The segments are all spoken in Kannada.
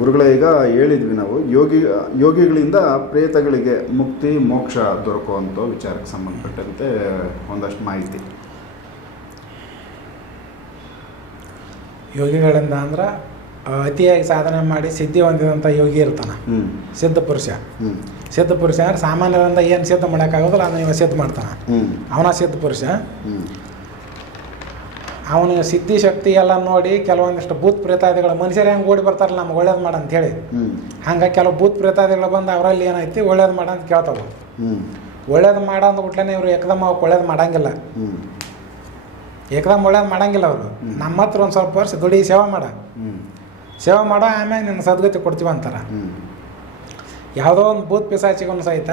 ಗುರುಗಳೇ ಈಗ ಹೇಳಿದ್ವಿ ನಾವು ಯೋಗಿ ಯೋಗಿಗಳಿಂದ ಪ್ರೇತಗಳಿಗೆ ಮುಕ್ತಿ ಮೋಕ್ಷ ದೊರಕುವಂಥ ವಿಚಾರಕ್ಕೆ ಸಂಬಂಧಪಟ್ಟಂತೆ ಒಂದಷ್ಟು ಮಾಹಿತಿ ಯೋಗಿಗಳಿಂದ ಅಂದ್ರೆ ಅತಿಯಾಗಿ ಸಾಧನೆ ಮಾಡಿ ಸಿದ್ಧಿ ಹೊಂದಿದಂಥ ಯೋಗಿ ಇರ್ತಾನೆ ಸಿದ್ಧ ಪುರುಷ ಸಿದ್ಧ ಪುರುಷ ಅಂದ್ರೆ ಸಾಮಾನ್ಯರಿಂದ ಏನು ಸಿದ್ಧ ಮಾಡೋಕ್ಕಾಗೋದಿಲ್ಲ ಅದನ್ನ ಇವ ಸಿದ್ಧ ಮಾಡ್ತಾನೆ ಅವನ ಸಿದ್ಧ ಪುರುಷ ಅವನಿಗೆ ಸಿದ್ಧಿ ಶಕ್ತಿ ಎಲ್ಲ ನೋಡಿ ಕೆಲವೊಂದಿಷ್ಟು ಭೂತ್ ಪ್ರೇತಾದಿಗಳು ಮನುಷ್ಯರು ಹೆಂಗೆ ಓಡಿ ಬರ್ತಾರಲ್ಲ ನಮ್ಗೆ ಒಳ್ಳೇದು ಮಾಡ ಅಂತೇಳಿ ಹಂಗೆ ಕೆಲವು ಭೂತ್ ಪ್ರೇತಾದಿಗಳು ಬಂದು ಅವರಲ್ಲಿ ಏನೈತಿ ಒಳ್ಳೇದು ಮಾಡ ಅಂತ ಕೇಳ್ತಾವೆ ಒಳ್ಳೇದು ಮಾಡ ಅಂದ್ಬಿಟ್ಲೇ ಇವರು ಏಕದಮ್ ಅವ್ಕೆ ಒಳ್ಳೇದು ಮಾಡಂಗಿಲ್ಲ ಏಕದಮ್ ಒಳ್ಳೇದು ಮಾಡಂಗಿಲ್ಲ ಅವರು ನಮ್ಮ ಹತ್ರ ಒಂದು ಸ್ವಲ್ಪ ವರ್ಷ ದುಡಿ ಸೇವೆ ಮಾಡ ಸೇವೆ ಮಾಡೋ ಆಮೇಲೆ ನಿನ್ನ ಸದ್ಗತಿ ಕೊಡ್ತೀವಿ ಅಂತಾರೆ ಯಾವುದೋ ಒಂದು ಭೂತ್ ಪಿಸಾಚಿಗೊಂದು ಸಹಿತ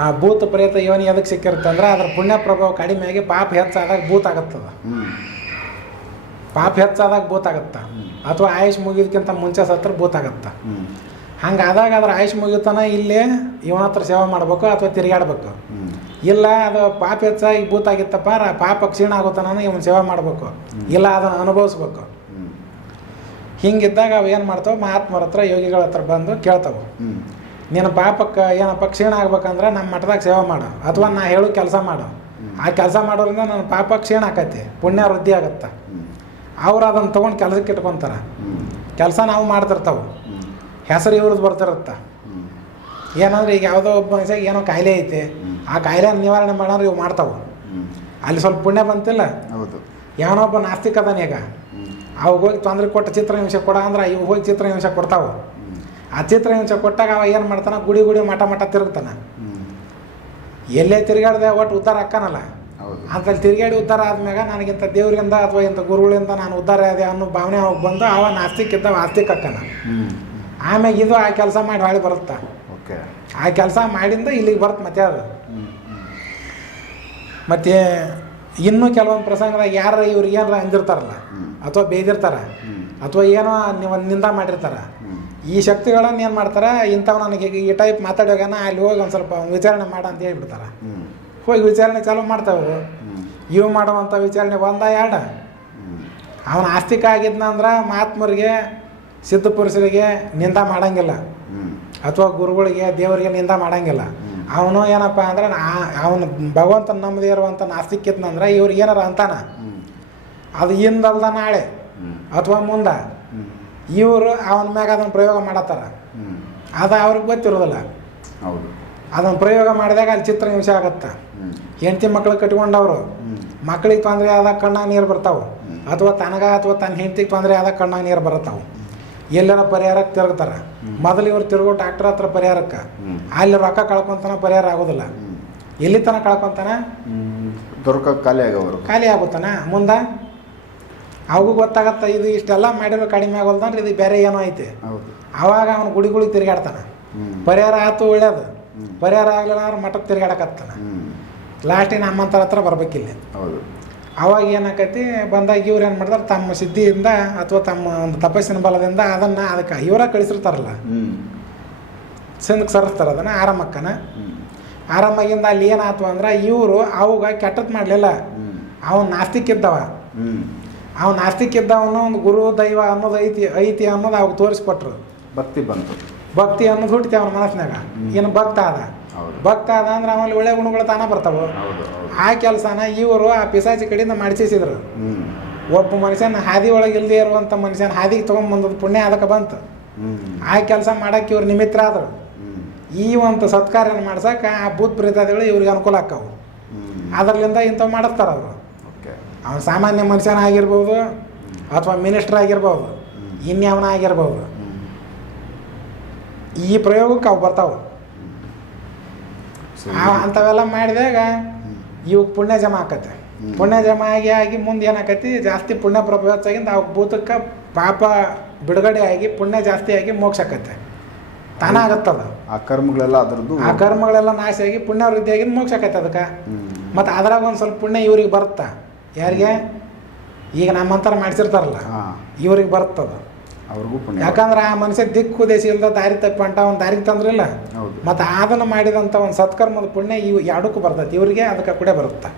ಆ ಬೂತ್ ಪ್ರೇತ ಇವನು ಎದಕ್ಕೆ ಸಿಕ್ಕಿರುತ್ತೆ ಅದ್ರ ಪುಣ್ಯ ಪ್ರಭಾವ ಕಡಿಮೆಯಾಗಿ ಪಾಪ ಹೆಚ್ಚಾದಾಗ ಭೂತ ಆಗತ್ತದ ಪಾಪ ಹೆಚ್ಚಾದಾಗ ಬೋತಾಗತ್ತೆ ಅಥವಾ ಆಯುಷ್ ಮುಗಿದಕ್ಕಿಂತ ಮುಂಚೆ ಸತ್ರ ಬೋತಾಗತ್ತೆ ಹಂಗೆ ಆದಾಗ ಅದ್ರ ಆಯುಷ್ ಮುಗಿತನ ಇಲ್ಲೇ ಇವನ ಹತ್ರ ಸೇವೆ ಮಾಡಬೇಕು ಅಥವಾ ತಿರುಗಾಡ್ಬೇಕು ಇಲ್ಲ ಅದು ಪಾಪ ಹೆಚ್ಚಾಗಿ ಭೂತಾಗಿತ್ತಪ್ಪ ಪಾಪ ಕ್ಷೀಣ ಆಗುತ್ತಾನ ಇವನ್ ಸೇವೆ ಮಾಡ್ಬೇಕು ಇಲ್ಲ ಅದನ್ನು ಅನುಭವಿಸ್ಬೇಕು ಹಿಂಗಿದ್ದಾಗ ಅವು ಏನು ಮಾಡ್ತಾವ ಮಹಾತ್ಮರ ಹತ್ರ ಯೋಗಿಗಳ ಹತ್ರ ಬಂದು ಕೇಳ್ತಾವ ನಿನ್ನ ಪಾಪಕ್ಕೆ ಏನಪ್ಪ ಕ್ಷೀಣ ಆಗ್ಬೇಕಂದ್ರೆ ನಮ್ಮ ಮಠದಾಗ ಸೇವೆ ಮಾಡು ಅಥವಾ ನಾ ಹೇಳು ಕೆಲಸ ಮಾಡು ಆ ಕೆಲಸ ಮಾಡೋದ್ರಿಂದ ನನ್ನ ಪಾಪ ಕ್ಷೀಣ ಆಕೈತಿ ಪುಣ್ಯ ವೃದ್ಧಿ ಆಗತ್ತೆ ಅವ್ರು ಅದನ್ನು ತೊಗೊಂಡು ಕೆಲಸಕ್ಕೆ ಇಟ್ಕೊತಾರೆ ಕೆಲಸ ನಾವು ಮಾಡ್ತಿರ್ತಾವೆ ಹೆಸರು ಇವ್ರದ್ದು ಬರ್ತಿರತ್ತ ಏನಂದ್ರೆ ಈಗ ಯಾವುದೋ ಒಬ್ಬ ಮನುಷ್ಯಾಗ ಏನೋ ಕಾಯಿಲೆ ಐತೆ ಆ ಕಾಯಿಲೆ ನಿವಾರಣೆ ಮಾಡೋರು ಇವು ಮಾಡ್ತಾವೆ ಅಲ್ಲಿ ಸ್ವಲ್ಪ ಪುಣ್ಯ ಬಂತಿಲ್ಲ ಹೌದು ಯಾವನೊಬ್ಬ ನಾಸ್ತಿಕ ಅದಾನೆ ಈಗ ಅವಾಗ ಹೋಗಿ ತೊಂದರೆ ಕೊಟ್ಟ ಚಿತ್ರಹಿಂಸೆ ಕೊಡ ಅಂದ್ರೆ ಇವು ಹೋಗಿ ಚಿತ್ರಹಿಂಸೆ ಕೊಡ್ತಾವೆ ಆ ಚಿತ್ರ ಚಿತ್ರಹಿಂಸೆ ಕೊಟ್ಟಾಗ ಅವ ಏನು ಮಾಡ್ತಾನೆ ಗುಡಿ ಗುಡಿ ಮಠ ಮಠ ತಿರುಗ್ತಾನೆ ಎಲ್ಲೇ ತಿರುಗಾಡ್ದೆ ಒಟ್ಟು ಉದ್ದಾರ ಹಾಕಾನಲ್ಲ ಅದ್ರಲ್ಲಿ ತಿರುಗಾಡಿ ಉದ್ಧಾರ ಆದ್ಮ್ಯಾಗ ನನಗಿಂತ ದೇವರಿಂದ ಅಥವಾ ಇಂಥ ಗುರುಗಳಿಂದ ನಾನು ಉದ್ಧಾರ ಆದೆ ಅನ್ನೋ ಭಾವನೆ ಅವಾಗ ಬಂದು ಅವ ನಾಸ್ತಿಕ್ ಇದ್ದಾವ ಆಸ್ತಿಕ್ ಅಕ್ಕನ ಆಮ್ಯಾಗ ಇದು ಆ ಕೆಲಸ ಮಾಡಿ ಹೊಳೆ ಬರುತ್ತಾ ಆ ಕೆಲಸ ಮಾಡಿಂದ ಇಲ್ಲಿಗೆ ಬರುತ್ತೆ ಮತ್ತೆ ಅದು ಮತ್ತೆ ಇನ್ನೂ ಕೆಲವೊಂದು ಪ್ರಸಂಗದಾಗ ಯಾರ ಇವ್ರಿಗೆ ಏನಾರ ಅಂದಿರ್ತಾರಲ್ಲ ಅಥವಾ ಬೇದಿರ್ತಾರ ಅಥವಾ ಏನೋ ನೀವು ನಿಂದ ಮಾಡಿರ್ತಾರ ಈ ಶಕ್ತಿಗಳನ್ನ ಏನು ಮಾಡ್ತಾರೆ ಇಂಥವು ನನಗೆ ಈ ಟೈಪ್ ಮಾತಾಡೋಗಾನ ಅಲ್ಲಿ ಹೋಗಿ ಒಂದು ಸ್ವಲ್ಪ ವಿಚಾರಣೆ ಮಾಡ ಅಂತ ಹೇಳ್ಬಿಡ್ತಾರ ಹೋಗಿ ವಿಚಾರಣೆ ಚಾಲೂ ಮಾಡ್ತಾವೆ ಇವು ಮಾಡುವಂಥ ವಿಚಾರಣೆ ಒಂದ ಎರಡ ಅವನ ಆಸ್ತಿಕ ಆಗಿದ್ನಂದ್ರ ಮಹಾತ್ಮರಿಗೆ ಸಿದ್ಧ ಪುರುಷರಿಗೆ ನಿಂದ ಮಾಡಂಗಿಲ್ಲ ಅಥವಾ ಗುರುಗಳಿಗೆ ದೇವರಿಗೆ ನಿಂದ ಮಾಡಂಗಿಲ್ಲ ಅವನು ಏನಪ್ಪ ಅಂದ್ರೆ ಅವನು ಭಗವಂತನ ನಮ್ಮದೇ ಇರುವಂಥ ನಾಸ್ತಿಕ್ಕಿದ್ನಂದ್ರೆ ಇವ್ರಿಗೆ ಏನಾರ ಅಂತಾನ ಅದು ಹಿಂದಲ್ದ ನಾಳೆ ಅಥವಾ ಮುಂದೆ ಇವರು ಅವನ ಮ್ಯಾಗ ಅದನ್ನು ಪ್ರಯೋಗ ಮಾಡತ್ತಾರ ಅದು ಅವ್ರಿಗೆ ಗೊತ್ತಿರೋದಿಲ್ಲ ಹೌದು ಅದನ್ನು ಪ್ರಯೋಗ ಮಾಡಿದಾಗ ಅಲ್ಲಿ ಚಿತ್ರ ಹಿಂಸೆ ಆಗತ್ತೆ ಹೆಂಡತಿ ಮಕ್ಳು ಕಟ್ಕೊಂಡವ್ರು ಮಕ್ಳಿಗೆ ತೊಂದರೆ ಆದ ಕಣ್ಣಾಗ ನೀರು ಬರ್ತಾವೆ ಅಥವಾ ತನಗ ಅಥವಾ ತನ್ನ ಹೆಂಡತಿಗೆ ತೊಂದರೆ ಆದ ಕಣ್ಣಾಗ ನೀರು ಬರತ್ತಾವೆ ಎಲ್ಲರ ಪರಿಹಾರಕ್ಕೆ ತಿರುಗ್ತಾರೆ ಮೊದಲು ಇವ್ರು ತಿರುಗೋ ಡಾಕ್ಟರ್ ಹತ್ರ ಪರಿಹಾರಕ್ಕೆ ಅಲ್ಲಿ ರೊಕ್ಕ ಕಳ್ಕೊತಾನ ಪರಿಹಾರ ಆಗೋದಿಲ್ಲ ಎಲ್ಲಿ ತನಕ ಕಳ್ಕೊಂತಾನ ಖಾಲಿ ಆಗವರು ಖಾಲಿ ಆಗುತ್ತಾನ ಮುಂದೆ ಅವಗೂ ಗೊತ್ತಾಗತ್ತ ಇದು ಇಷ್ಟೆಲ್ಲ ಮಾಡಿರೋ ಕಡಿಮೆ ಆಗೋಲ್ದಂದ್ರೆ ಇದು ಬೇರೆ ಏನೋ ಐತೆ ಆವಾಗ ಅವನು ಗುಡಿಗಳಿಗೆ ತಿರುಗಾಡ್ತಾನೆ ಪರಿಹಾರ ಆಯ್ತು ಒಳ್ಳೇದು ಪರಿಹಾರ ಆಗ್ಲಿಲ್ಲ ಅಂದ್ರೆ ಮಠಕ್ಕೆ ತಿರುಗಾಡಕತ್ತಾನ ಲಾಸ್ಟಿಗೆ ನಮ್ಮಂತರ ಹತ್ರ ಬರ್ಬೇಕಿಲ್ಲ ಹೌದು ಅವಾಗ ಏನಾಕೈತಿ ಬಂದಾಗ ಇವ್ರು ಏನು ಮಾಡ್ತಾರೆ ತಮ್ಮ ಸಿದ್ಧಿಯಿಂದ ಅಥವಾ ತಮ್ಮ ಒಂದು ತಪಸ್ಸಿನ ಬಲದಿಂದ ಅದನ್ನು ಅದಕ್ಕೆ ಇವರ ಕಳಿಸಿರ್ತಾರಲ್ಲ ಸಿಂದಕ್ಕೆ ಸರಿಸ್ತಾರೆ ಅದನ್ನು ಆರಾಮಕ್ಕನ ಆರಾಮಾಗಿಂದ ಅಲ್ಲಿ ಏನಾಯ್ತು ಅಂದ್ರೆ ಇವರು ಅವಾಗ ಕೆಟ್ಟದ್ದು ಮಾಡಲಿಲ್ಲ ಅವನು ನಾಸ್ತಿಕ್ಕಿದ್ದವ ಅವ್ನು ನಾಸ್ತಿಕ್ಕಿದ್ದವನು ಒಂದು ಗುರು ದೈವ ಅನ್ನೋದು ಐತಿ ಐತಿ ಅನ್ನೋದು ಅವಾಗ ತೋರಿಸ್ಕೊಟ್ರು ಭಕ್ತಿ ಬಂತು ಭಕ್ತಿ ಅನ್ನೋದು ಹುಟ್ಟಿತಿ ಅವನ ಮನಸ್ಸಿನಾಗ ಏನು ಭಕ್ತ ಅದ ಭಕ್ತ ಅದ ಅಂದ್ರೆ ಆಮೇಲೆ ಒಳ್ಳೆ ಗುಣಗಳು ತಾನ ಬರ್ತಾವ ಆ ಕೆಲಸನ ಇವರು ಆ ಪಿಸಾಚಿ ಕಡೆಯಿಂದ ಮಾಡಿಸಿದ್ರು ಒಬ್ಬ ಮನುಷ್ಯನ ಹಾದಿ ಒಳಗೆ ಇಲ್ಲದೆ ಇರುವಂಥ ಮನುಷ್ಯನ ಹಾದಿಗೆ ತೊಗೊಂಬಂದದ್ದು ಪುಣ್ಯ ಅದಕ್ಕೆ ಬಂತು ಆ ಕೆಲಸ ಮಾಡಕ್ಕೆ ಇವ್ರ ನಿಮಿತ್ತ ಆದರು ಈ ಒಂದು ಸತ್ಕಾರ್ಯನ ಮಾಡ್ಸಕ್ ಆ ಭೂತ್ ಪ್ರೀತಾದಿಗಳು ಇವ್ರಿಗೆ ಅನುಕೂಲ ಆಕ್ಕವು ಅದರಲ್ಲಿಂದ ಇಂಥವು ಮಾಡಿಸ್ತಾರ ಅವರು ಅವನು ಸಾಮಾನ್ಯ ಮನುಷ್ಯನ ಆಗಿರ್ಬೋದು ಅಥವಾ ಮಿನಿಸ್ಟರ್ ಆಗಿರ್ಬೋದು ಇನ್ಯಾವನ ಆಗಿರ್ಬೋದು ಈ ಪ್ರಯೋಗಕ್ಕೆ ಅವು ಬರ್ತಾವೆ ಅಂಥವೆಲ್ಲ ಮಾಡಿದಾಗ ಇವಾಗ ಪುಣ್ಯ ಜಮ ಆಕತ್ತೆ ಪುಣ್ಯ ಜಮ ಆಗಿ ಆಗಿ ಮುಂದೆ ಏನಾಕತಿ ಜಾಸ್ತಿ ಪುಣ್ಯ ಪ್ರಭಾವ ಆಗಿಂದ ಅವ್ ಭೂತಕ್ಕೆ ಪಾಪ ಬಿಡುಗಡೆ ಆಗಿ ಪುಣ್ಯ ಜಾಸ್ತಿ ಆಗಿ ಮೋಕ್ಷ ಆಕತ್ತೆ ತಾನ ಆ ಕರ್ಮಗಳೆಲ್ಲ ಅದರದ್ದು ಆ ಕರ್ಮಗಳೆಲ್ಲ ನಾಶ ಆಗಿ ಪುಣ್ಯ ವೃದ್ಧಿ ಆಗಿ ಮೋಕ್ಷ ಅದಕ್ಕೆ ಮತ್ತು ಅದ್ರಾಗ ಒಂದು ಸ್ವಲ್ಪ ಪುಣ್ಯ ಇವ್ರಿಗೆ ಬರುತ್ತಾ ಯಾರಿಗೆ ಈಗ ನಮ್ಮಂತರ ಮಾಡಿಸಿರ್ತಾರಲ್ಲ ಇವ್ರಿಗೆ ಬರ್ತದ ಅವ್ರಿಗೂ ಪುಣ್ಯ ಯಾಕಂದ್ರೆ ಆ ಮನುಷ್ಯ ದಿಕ್ಕು ದೇಶ ಇಲ್ದ ದಾರಿ ತಪ್ಪ ಅಂತ ದಾರಿ ದಾರಿಗೆ ತಂದ್ರಲ್ಲ ಮತ್ತು ಆದನ ಮಾಡಿದಂಥ ಒಂದು ಸತ್ಕರ್ಮದ ಪುಣ್ಯ ಇವು ಎರಡಕ್ಕೂ ಬರ್ತೈತಿ ಇವರಿಗೆ ಅದಕ್ಕೆ ಕೂಡ ಬರುತ್ತೆ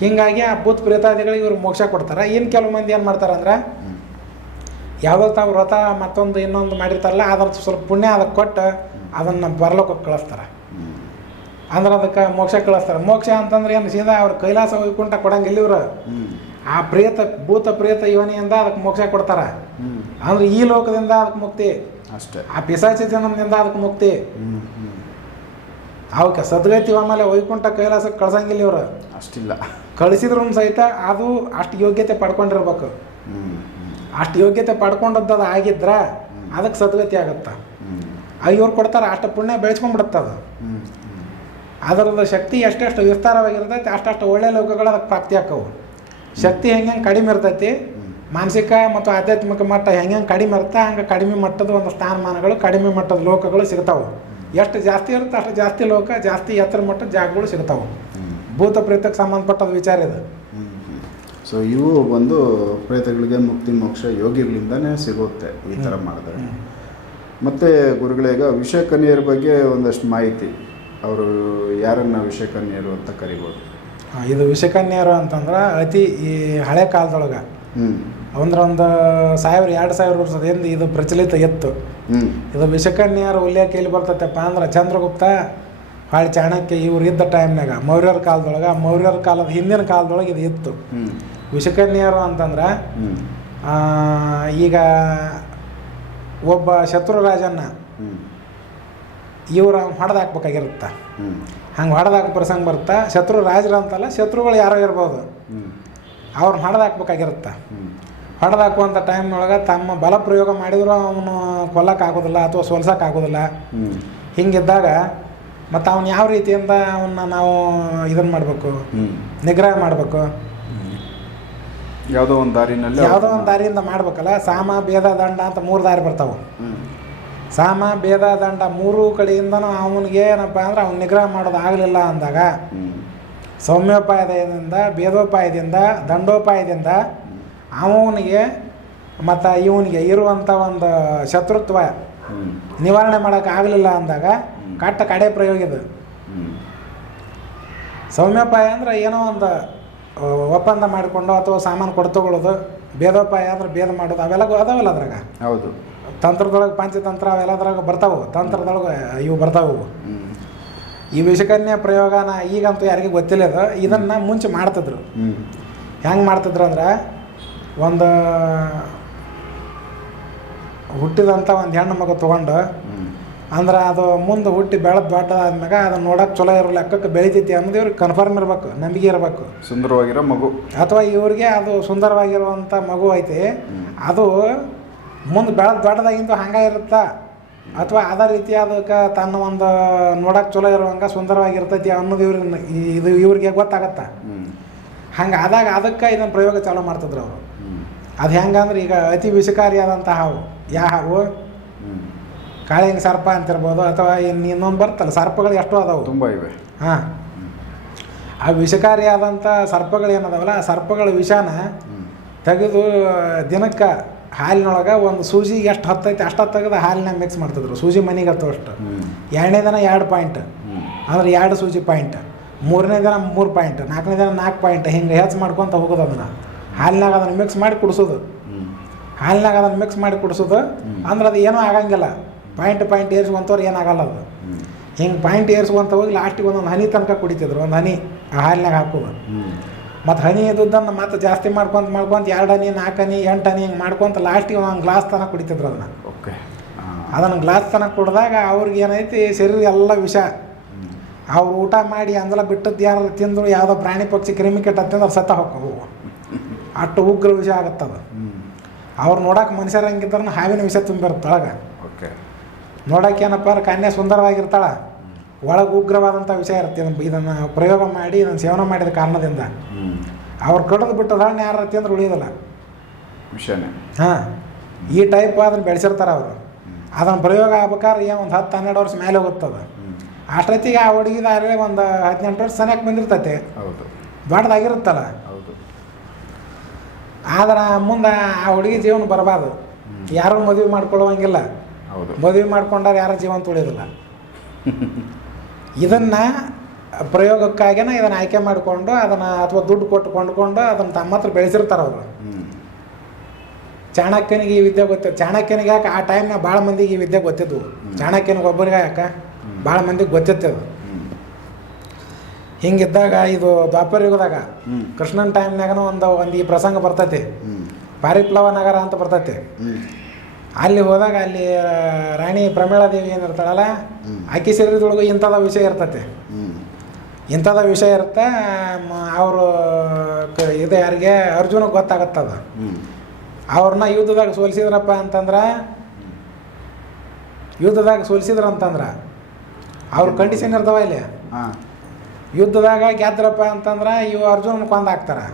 ಹೀಗಾಗಿ ಆ ಭೂತ್ ಪ್ರೇತಾದಿಗಳು ಇವ್ರ ಮೋಕ್ಷ ಕೊಡ್ತಾರೆ ಏನು ಕೆಲವು ಮಂದಿ ಏನು ಮಾಡ್ತಾರಂದ್ರೆ ಯಾವುದೋ ತಾವು ವ್ರತ ಮತ್ತೊಂದು ಇನ್ನೊಂದು ಮಾಡಿರ್ತಾರಲ್ಲ ಅದ್ರ ಸ್ವಲ್ಪ ಪುಣ್ಯ ಅದಕ್ಕೆ ಕೊಟ್ಟು ಅದನ್ನು ಬರ್ಲಕ್ಕ ಕಳಿಸ್ತಾರೆ ಅಂದ್ರೆ ಅದಕ್ಕೆ ಮೋಕ್ಷ ಕಳಿಸ್ತಾರೆ ಮೋಕ್ಷ ಅಂತಂದ್ರೆ ಏನು ಸೀದಾ ಅವ್ರ ಕೈಲಾಸ ಕುಂಟ ಕೊಡಂಗಿಲ್ಲ ಇವರು ಆ ಪ್ರೇತ ಭೂತ ಪ್ರೇತ ಯೋನಿಯಿಂದ ಅದಕ್ಕೆ ಮೋಕ್ಷ ಕೊಡ್ತಾರ ಅಂದ್ರೆ ಈ ಲೋಕದಿಂದ ಅದಕ್ಕೆ ಮುಕ್ತಿ ಅಷ್ಟೇ ಆ ಪಿಸಾಚಿತನದಿಂದ ಅದಕ್ಕೆ ಮುಕ್ತಿ ಅವಕ್ಕೆ ಸದ್ಗತಿ ಆಮೇಲೆ ವೈಕುಂಠ ಕೈಲಾಸಕ್ಕೆ ಕಳ್ಸಂಗಿಲ್ಲ ಇವರು ಅಷ್ಟಿಲ್ಲ ಕಳಿಸಿದ್ರು ಸಹಿತ ಅದು ಅಷ್ಟು ಯೋಗ್ಯತೆ ಪಡ್ಕೊಂಡಿರ್ಬೇಕು ಅಷ್ಟು ಯೋಗ್ಯತೆ ಪಡ್ಕೊಂಡದ್ದು ಅದು ಆಗಿದ್ರೆ ಅದಕ್ಕೆ ಸದ್ಗತಿ ಆಗತ್ತ ಇವ್ರು ಕೊಡ್ತಾರೆ ಅಷ್ಟು ಪುಣ್ಯ ಬೆಳೆಸ್ಕೊಂಡ್ಬಿಡುತ್ತೆ ಅದು ಅದರದ್ದು ಶಕ್ತಿ ಎಷ್ಟೆಷ್ಟು ವಿಸ್ತಾರವಾಗಿರ್ತೈತೆ ಅಷ್ಟು ಒಳ್ಳೆ ಲೋಕಗಳು ಅದಕ್ಕೆ ಪ್ರಾಪ್ತಿ ಆಕ್ಕವು ಶಕ್ತಿ ಹೆಂಗೆ ಕಡಿಮೆ ಇರ್ತೈತಿ ಮಾನಸಿಕ ಮತ್ತು ಆಧ್ಯಾತ್ಮಿಕ ಮಟ್ಟ ಹೆಂಗೆ ಕಡಿಮೆ ಇರ್ತಾ ಹಂಗೆ ಕಡಿಮೆ ಮಟ್ಟದ ಒಂದು ಸ್ಥಾನಮಾನಗಳು ಕಡಿಮೆ ಮಟ್ಟದ ಲೋಕಗಳು ಸಿಗ್ತಾವೆ ಎಷ್ಟು ಜಾಸ್ತಿ ಇರುತ್ತೆ ಅಷ್ಟು ಜಾಸ್ತಿ ಲೋಕ ಜಾಸ್ತಿ ಎತ್ತರ ಮಟ್ಟದ ಜಾಗಗಳು ಸಿಗ್ತಾವೆ ಭೂತ ಪ್ರೇತಕ್ಕೆ ಸಂಬಂಧಪಟ್ಟದ ವಿಚಾರ ಇದು ಸೊ ಇವು ಒಂದು ಪ್ರೇತಗಳಿಗೆ ಮುಕ್ತಿ ಮೋಕ್ಷ ಯೋಗಿಗಳಿಂದನೇ ಸಿಗುತ್ತೆ ಈ ಥರ ಮಾಡಿದ್ರೆ ಮತ್ತು ಗುರುಗಳೀಗ ವಿಷಕನ್ಯರ ಬಗ್ಗೆ ಒಂದಷ್ಟು ಮಾಹಿತಿ ಅವರು ಯಾರನ್ನು ವಿಷಕನ್ಯರು ಅಂತ ಕರಿಬೋದು ಇದು ವಿಷಕನ್ಯರು ಅಂತಂದ್ರೆ ಅತಿ ಈ ಹಳೆ ಕಾಲದೊಳಗೆ ಒಂದು ಸಾವಿರ ಎರಡು ಸಾವಿರ ವರ್ಷದಿಂದ ಇದು ಪ್ರಚಲಿತ ಎತ್ತು ಇದು ವಿಷಕನ್ಯರ ಉಲ್ಲೇಖ ಎಲ್ಲಿ ಬರ್ತೈತಪ್ಪ ಅಂದ್ರೆ ಚಂದ್ರಗುಪ್ತ ಭಾಳ ಚಾಣಕ್ಯ ಇವ್ರು ಇದ್ದ ಟೈಮ್ನಾಗ ಮೌರ್ಯರ ಕಾಲದೊಳಗೆ ಮೌರ್ಯರ ಕಾಲದ ಹಿಂದಿನ ಕಾಲದೊಳಗೆ ಇದು ಇತ್ತು ವಿಷಕನ್ಯರು ಅಂತಂದ್ರೆ ಈಗ ಒಬ್ಬ ಶತ್ರು ರಾಜನ್ನ ಇವರು ಹೊಡೆದು ಹೊಡೆದಾಕ್ಬೇಕಾಗಿರುತ್ತೆ ಹಂಗೆ ಹೊಡೆದಾಕ ಪ್ರಸಂಗ ಬರುತ್ತೆ ಶತ್ರು ರಾಜರು ಅಂತಲ್ಲ ಶತ್ರುಗಳು ಯಾರೋ ಇರ್ಬೋದು ಅವ್ರನ್ನ ಹೊಡೆದಾಕ್ಬೇಕಾಗಿರುತ್ತೆ ಹೊಡೆದಾಕುವಂಥ ಟೈಮ್ನೊಳಗೆ ತಮ್ಮ ಬಲ ಪ್ರಯೋಗ ಮಾಡಿದ್ರು ಅವನು ಆಗೋದಿಲ್ಲ ಅಥವಾ ಸೋಲ್ಸೋಕ್ಕಾಗೋದಿಲ್ಲ ಹಿಂಗಿದ್ದಾಗ ಮತ್ತು ಅವನು ಯಾವ ರೀತಿಯಿಂದ ಅವನ್ನ ನಾವು ಇದನ್ನು ಮಾಡಬೇಕು ನಿಗ್ರಹ ಮಾಡಬೇಕು ಯಾವುದೋ ಒಂದು ದಾರಿನಲ್ಲಿ ಯಾವುದೋ ಒಂದು ದಾರಿಯಿಂದ ಮಾಡ್ಬೇಕಲ್ಲ ಸಾಮ ಭೇದ ದಂಡ ಅಂತ ಮೂರು ದಾರಿ ಬರ್ತಾವೆ ಸಾಮ ಭೇದ ದಂಡ ಮೂರು ಕಡೆಯಿಂದನೂ ಅವನಿಗೆ ಏನಪ್ಪ ಅಂದ್ರೆ ಅವ್ನು ನಿಗ್ರಹ ಮಾಡೋದು ಆಗಲಿಲ್ಲ ಅಂದಾಗ ಸೌಮ್ಯೋಪಾಯದಿಂದ ಭೇದೋಪಾಯದಿಂದ ದಂಡೋಪಾಯದಿಂದ ಅವನಿಗೆ ಮತ್ತು ಇವನಿಗೆ ಇರುವಂಥ ಒಂದು ಶತ್ರುತ್ವ ನಿವಾರಣೆ ಮಾಡೋಕೆ ಆಗಲಿಲ್ಲ ಅಂದಾಗ ಕಟ್ಟ ಕಡೆ ಪ್ರಯೋಗ ಇದು ಸೌಮ್ಯೋಪಾಯ ಅಂದರೆ ಏನೋ ಒಂದು ಒಪ್ಪಂದ ಮಾಡಿಕೊಂಡು ಅಥವಾ ಸಾಮಾನು ಕೊಡ್ತಗೊಳ್ಳೋದು ಭೇದೋಪಾಯ ಅಂದ್ರೆ ಭೇದ ಮಾಡೋದು ಅವೆಲ್ಲ ಅದಾವಲ್ಲ ಅದ್ರಾಗ ಹೌದು ತಂತ್ರದೊಳಗೆ ಪಂಚತಂತ್ರ ಅವೆಲ್ಲದ್ರಾಗ ಬರ್ತಾವೆ ತಂತ್ರದೊಳಗೆ ಇವು ಬರ್ತಾವೆ ಈ ವಿಷಕನ್ಯ ಪ್ರಯೋಗನ ಈಗಂತೂ ಯಾರಿಗೂ ಗೊತ್ತಿಲ್ಲ ಅದು ಇದನ್ನು ಮುಂಚೆ ಮಾಡ್ತಿದ್ರು ಹೆಂಗೆ ಮಾಡ್ತಿದ್ರು ಅಂದ್ರೆ ಒಂದು ಹುಟ್ಟಿದಂಥ ಒಂದು ಹೆಣ್ಣು ಮಗು ತೊಗೊಂಡು ಅಂದ್ರೆ ಅದು ಮುಂದೆ ಹುಟ್ಟಿ ಬೆಳೆದು ದೊಡ್ಡದಾದ್ಮ್ಯಾಗ ಅದನ್ನ ನೋಡಕ್ಕೆ ಚಲೋ ಇರೋ ಲೆಕ್ಕಕ್ಕೆ ಬೆಳಿತೈತಿ ಅನ್ನೋದು ಇವ್ರಿಗೆ ಕನ್ಫರ್ಮ್ ಇರಬೇಕು ನಂಬಿಕೆ ಇರಬೇಕು ಸುಂದರವಾಗಿರೋ ಮಗು ಅಥವಾ ಇವ್ರಿಗೆ ಅದು ಸುಂದರವಾಗಿರುವಂಥ ಮಗು ಐತಿ ಅದು ಮುಂದೆ ಬೆಳೆದು ದೊಡ್ಡದಾಗಿಂದು ಹಂಗೆ ಇರುತ್ತಾ ಅಥವಾ ಅದೇ ರೀತಿ ಅದಕ್ಕೆ ತನ್ನ ಒಂದು ನೋಡೋಕೆ ಚಲೋ ಸುಂದರವಾಗಿ ಸುಂದರವಾಗಿರ್ತೈತಿ ಅನ್ನೋದು ಇವ್ರಿಗೆ ಇದು ಇವ್ರಿಗೆ ಗೊತ್ತಾಗತ್ತೆ ಹಂಗೆ ಆದಾಗ ಅದಕ್ಕೆ ಇದನ್ನು ಪ್ರಯೋಗ ಚಾಲೂ ಮಾಡ್ತಿದ್ರು ಅವರು ಅದು ಹೆಂಗಂದ್ರೆ ಈಗ ಅತಿ ವಿಷಕಾರಿಯಾದಂಥ ಹಾವು ಯಾ ಹಾವು ಕಾಳಿಂಗ ಸರ್ಪ ಅಂತಿರ್ಬೋದು ಅಥವಾ ಇನ್ನು ಇನ್ನೊಂದು ಬರ್ತಲ್ಲ ಸರ್ಪಗಳು ಎಷ್ಟು ಅದಾವು ತುಂಬ ಇವೆ ಹಾಂ ಆ ವಿಷಕಾರಿಯಾದಂಥ ಸರ್ಪಗಳು ಆ ಸರ್ಪಗಳ ವಿಷಾನ ತೆಗೆದು ದಿನಕ್ಕೆ ಹಾಲಿನೊಳಗೆ ಒಂದು ಸೂಜಿ ಎಷ್ಟು ಹತ್ತೈತೆ ಅಷ್ಟು ತೆಗೆದು ಹಾಲಿನಾಗ ಮಿಕ್ಸ್ ಮಾಡ್ತಿದ್ರು ಸೂಜಿ ಮನೆಗೆ ಹತ್ತು ಅಷ್ಟು ಎರಡನೇ ದಿನ ಎರಡು ಪಾಯಿಂಟ್ ಅಂದ್ರೆ ಎರಡು ಸೂಜಿ ಪಾಯಿಂಟ್ ಮೂರನೇ ದಿನ ಮೂರು ಪಾಯಿಂಟ್ ನಾಲ್ಕನೇ ದಿನ ನಾಲ್ಕು ಪಾಯಿಂಟ್ ಹಿಂಗೆ ಹೆಚ್ಚು ಮಾಡ್ಕೊತ ಹೋಗೋದು ಅದನ್ನು ಹಾಲಿನಾಗ ಅದನ್ನು ಮಿಕ್ಸ್ ಮಾಡಿ ಕುಡಿಸೋದು ಹಾಲಿನಾಗ ಅದನ್ನು ಮಿಕ್ಸ್ ಮಾಡಿ ಕುಡಿಸೋದು ಅಂದ್ರೆ ಅದು ಏನೂ ಆಗಂಗಿಲ್ಲ ಪಾಯಿಂಟ್ ಪಾಯಿಂಟ್ ಏರ್ಸ್ಕೊಂತವ್ರು ಏನಾಗಲ್ಲ ಅದು ಹಿಂಗೆ ಪಾಯಿಂಟ್ ಏರ್ಸ್ಕೊಂತ ಹೋಗಿ ಲಾಸ್ಟಿಗೆ ಒಂದೊಂದು ಹನಿ ತನಕ ಕುಡಿತಿದ್ರು ಒಂದು ಹನಿ ಆ ಹಾಲಿನಾಗ ಹಾಕೋದು ಮತ್ತು ಹನಿ ಇದ್ದದ್ದನ್ನು ಮತ್ತೆ ಜಾಸ್ತಿ ಮಾಡ್ಕೊಂತ ಮಾಡ್ಕೊಂತ ಎರಡು ಹನಿ ನಾಲ್ಕು ಹನಿ ಎಂಟು ಹನಿ ಹಿಂಗೆ ಮಾಡ್ಕೊಂತ ಲಾಸ್ಟಿಗೆ ಒಂದು ಗ್ಲಾಸ್ ತನಕ ಕುಡಿತಿದ್ರು ಅದನ್ನ ಓಕೆ ಅದನ್ನು ಗ್ಲಾಸ್ ತನಕ ಕುಡಿದಾಗ ಅವ್ರಿಗೆ ಏನೈತಿ ಶರೀರ ಎಲ್ಲ ವಿಷ ಅವ್ರು ಊಟ ಮಾಡಿ ಅಂದ್ರೆ ಬಿಟ್ಟದ್ದು ಯಾರು ತಿಂದರು ಯಾವುದೋ ಪ್ರಾಣಿ ಪಕ್ಷಿ ಕ್ರಿಮಿ ಕೆಟ್ಟ ಅವ್ರು ಸತ್ತ ಹೋಗ್ಕೋ ಅಷ್ಟು ಉಗ್ರ ವಿಷ ಆಗತ್ತದು ಅವ್ರು ನೋಡೋಕೆ ಮನುಷ್ಯರು ಹಾವಿನ ವಿಷ ತುಂಬಿರುತ್ತೆ ಒಳಗೆ ಓಕೆ ನೋಡೋಕೆ ಏನಪ್ಪ ಕನ್ಯಾ ಸುಂದರವಾಗಿರ್ತಾಳೆ ಒಳಗೆ ಉಗ್ರವಾದಂಥ ವಿಷಯ ಇರುತ್ತೆ ಇದನ್ನು ಪ್ರಯೋಗ ಮಾಡಿ ಇದನ್ನು ಸೇವನೆ ಮಾಡಿದ ಕಾರಣದಿಂದ ಅವ್ರು ಕಡಿದು ಬಿಟ್ಟು ಯಾರು ಯಾರು ಅಂದ್ರೆ ಉಳಿಯೋದಿಲ್ಲ ವಿಷಯನೇ ಹಾಂ ಈ ಟೈಪ್ ಅದನ್ನು ಬೆಳೆಸಿರ್ತಾರೆ ಅವರು ಅದನ್ನು ಪ್ರಯೋಗ ಆಗ್ಬೇಕಾದ್ರೆ ಏನು ಒಂದು ಹತ್ತು ಹನ್ನೆರಡು ವರ್ಷ ಮೇಲೆ ಹೋಗ್ತದ ಅಷ್ಟೊತ್ತಿಗೆ ಆ ಹುಡುಗಿದಾರೆ ಒಂದು ಹದಿನೆಂಟು ವರ್ಷ ಸನಿಯಕ್ಕೆ ಬಂದಿರ್ತೈತೆ ಹೌದು ದೊಡ್ಡದಾಗಿರುತ್ತಲ್ಲ ಹೌದು ಆದ್ರೆ ಮುಂದೆ ಆ ಹುಡುಗಿ ಜೀವನ ಬರಬಾರ್ದು ಯಾರು ಮದುವೆ ಮಾಡ್ಕೊಳ್ಳುವಂಗಿಲ್ಲ ಹೌದು ಮದುವೆ ಮಾಡ್ಕೊಂಡಾರ ಯಾರ ಜೀವನ ತುಳಿಯೋದಿಲ್ಲ ಇದನ್ನು ಪ್ರಯೋಗಕ್ಕಾಗೇನೆ ಇದನ್ನು ಆಯ್ಕೆ ಮಾಡಿಕೊಂಡು ಅದನ್ನು ಅಥವಾ ದುಡ್ಡು ಕೊಟ್ಟು ಕೊಂಡ್ಕೊಂಡು ಅದನ್ನು ತಮ್ಮ ಹತ್ರ ಬೆಳೆಸಿರ್ತಾರೆ ಅವರು ಚಾಣಕ್ಯನಿಗೆ ಈ ವಿದ್ಯೆ ಗೊತ್ತಿತ್ತು ಚಾಣಕ್ಯನಿಗೆ ಯಾಕೆ ಆ ಟೈಮ್ನ ಭಾಳ ಮಂದಿಗೆ ಈ ವಿದ್ಯೆ ಗೊತ್ತಿದ್ವು ಚಾಣಕ್ಯನಿಗೆ ಒಬ್ಬರಿಗೆ ಯಾಕೆ ಭಾಳ ಮಂದಿಗೆ ಗೊತ್ತಿತ್ತು ಹಿಂಗಿದ್ದಾಗ ಇದು ದ್ವಾಪರ ಯುಗದಾಗ ಕೃಷ್ಣನ ಟೈಮ್ನಾಗನೂ ಒಂದು ಒಂದು ಈ ಪ್ರಸಂಗ ಬರ್ತೈತಿ ಪಾರಿಪ್ಲವ ನಗರ ಅಂತ ಬರ್ತೈತಿ ಅಲ್ಲಿ ಹೋದಾಗ ಅಲ್ಲಿ ರಾಣಿ ದೇವಿ ಏನಿರ್ತಾಳಲ್ಲ ಆಕೆ ಸೇರಿದೊಳಗು ಇಂಥದ ವಿಷಯ ಇರ್ತತೆ ಇಂಥದ ವಿಷಯ ಇರುತ್ತೆ ಅವರು ಇದು ಯಾರಿಗೆ ಅರ್ಜುನಗೆ ಗೊತ್ತಾಗತ್ತದ ಅವ್ರನ್ನ ಯುದ್ಧದಾಗ ಸೋಲಿಸಿದ್ರಪ್ಪ ಅಂತಂದ್ರೆ ಯುದ್ಧದಾಗ ಸೋಲಿಸಿದ್ರ ಅಂತಂದ್ರೆ ಅವ್ರ ಕಂಡೀಷನ್ ಇರ್ತಾವ ಇಲ್ಲಿ ಯುದ್ಧದಾಗ ಗೆದ್ರಪ್ಪ ಅಂತಂದ್ರೆ ಇವು ಅರ್ಜುನ್ ಕೊಂದಾಕ್ತಾರೆ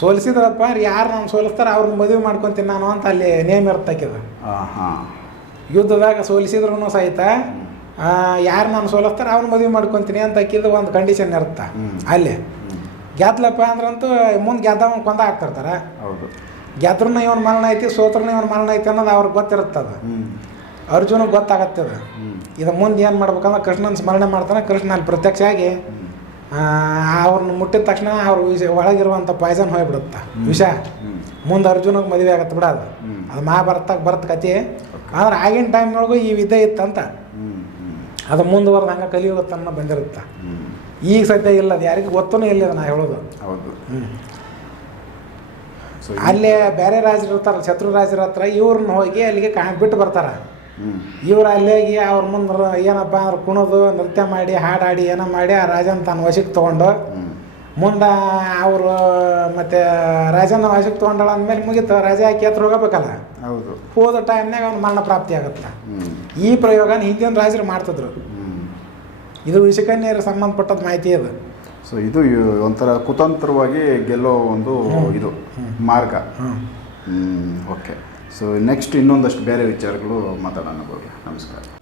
ಸೋಲಿಸಿದ್ರಪ್ಪ ಯಾರು ನಾನು ಸೋಲಿಸ್ತಾರೆ ಅವ್ರನ್ನ ಮದುವೆ ಮಾಡ್ಕೊತೀನಿ ನಾನು ಅಂತ ಅಲ್ಲಿ ನೇಮ್ ಇರ್ತಕ್ಕಿದ ಯುದ್ಧದಾಗ ಸೋಲಿಸಿದ್ರು ಸಹಿತ ಯಾರು ನಾನು ಸೋಲಿಸ್ತಾರೆ ಅವ್ನ ಮದುವೆ ಮಾಡ್ಕೊಂತೀನಿ ಅಂತ ಹಾಕಿದ್ದು ಒಂದು ಕಂಡೀಷನ್ ಇರುತ್ತೆ ಅಲ್ಲಿ ಗೆದ್ಲಪ್ಪ ಅಂದ್ರಂತೂ ಮುಂದೆ ಗೆದ್ದವನ್ ಕೊಂದ ಹಾಕ್ತಿರ್ತಾರೆ ಗೆದ್ರನ್ನ ಇವನ್ ಮರಣ ಐತಿ ಸೋತ್ರನ ಇವನ್ ಮರಣ ಐತಿ ಅನ್ನೋದು ಅವ್ರಿಗೆ ಅದು ಅರ್ಜುನ್ ಗೊತ್ತಾಗತ್ತದ ಇದು ಮುಂದೆ ಏನು ಮಾಡ್ಬೇಕಂದ್ರೆ ಕೃಷ್ಣನ ಸ್ಮರಣೆ ಮಾಡ್ತಾನೆ ಕೃಷ್ಣ ಅಲ್ಲಿ ಪ್ರತ್ಯಕ್ಷ ಆಗಿ ಅವ್ರನ್ನ ಮುಟ್ಟಿದ ತಕ್ಷಣ ಅವ್ರ ಒಳಗಿರುವಂಥ ಪಾಯ್ಸನ್ ಹೋಗ್ಬಿಡುತ್ತೆ ವಿಷ ಮುಂದೆ ಅರ್ಜುನಗೆ ಮದುವೆ ಆಗತ್ತೆ ಬಿಡ ಅದು ಅದು ಮಹಾಭಾರತಕ್ಕೆ ಬರ್ತ ಕತೆ ಆದ್ರೆ ಆಗಿನ ಟೈಮ್ನೊಳಗೂ ಈ ವಿದ್ಯೆ ಇತ್ತಂತ ಅದು ಮುಂದುವರೆದ ಹಂಗೆ ಕಲಿಯುಗತ್ತನ್ನ ಬಂದಿರುತ್ತೆ ಈಗ ಸದ್ಯ ಇಲ್ಲ ಅದು ಯಾರಿಗೂ ಗೊತ್ತೂ ಇಲ್ಲ ನಾ ಹೇಳೋದು ಅಲ್ಲೇ ಬೇರೆ ರಾಜರು ಇರ್ತಾರಲ್ಲ ಶತ್ರು ರಾಜರ ಹತ್ರ ಇವ್ರನ್ನ ಹೋಗಿ ಅಲ್ಲಿಗೆ ಕಾಣ್ಬಿಟ್ಟು ಬಿಟ್ಟು ಬರ್ತಾರೆ ಇವ್ರು ಅಲ್ಲಿಯಾಗಿ ಅವ್ರ ಮುಂದೆ ಏನಪ್ಪ ಅಂದ್ರೆ ಕುಣೋದು ನೃತ್ಯ ಮಾಡಿ ಹಾಡಾಡಿ ಏನೋ ಮಾಡಿ ಆ ರಾಜನ ತನ್ನ ವಶಕ್ಕೆ ತೊಗೊಂಡು ಮುಂದೆ ಅವರು ಮತ್ತೆ ರಾಜನ ವಶಕ್ಕೆ ತೊಗೊಂಡಳ ಅಂದಮೇಲೆ ಮುಗೀತು ರಾಜ ಕೇತ್ರ ಹೋಗಬೇಕಲ್ಲ ಹೌದು ಹೋದ ಟೈಮ್ನಾಗ ಅವ್ನು ಮರಣ ಪ್ರಾಪ್ತಿ ಆಗುತ್ತೆ ಈ ಪ್ರಯೋಗನ ಹಿಂದಿನ ರಾಜರು ಮಾಡ್ತಿದ್ರು ಇದು ವಿಷಕನ್ಯರ ಸಂಬಂಧಪಟ್ಟದ ಮಾಹಿತಿ ಅದು ಸೊ ಇದು ಒಂಥರ ಕುತಂತ್ರವಾಗಿ ಗೆಲ್ಲೋ ಒಂದು ಇದು ಮಾರ್ಗ ಓಕೆ ಸೊ ನೆಕ್ಸ್ಟ್ ಇನ್ನೊಂದಷ್ಟು ಬೇರೆ ವಿಚಾರಗಳು ಮಾತಾಡೋಣ ಬಗ್ಗೆ ನಮಸ್ಕಾರ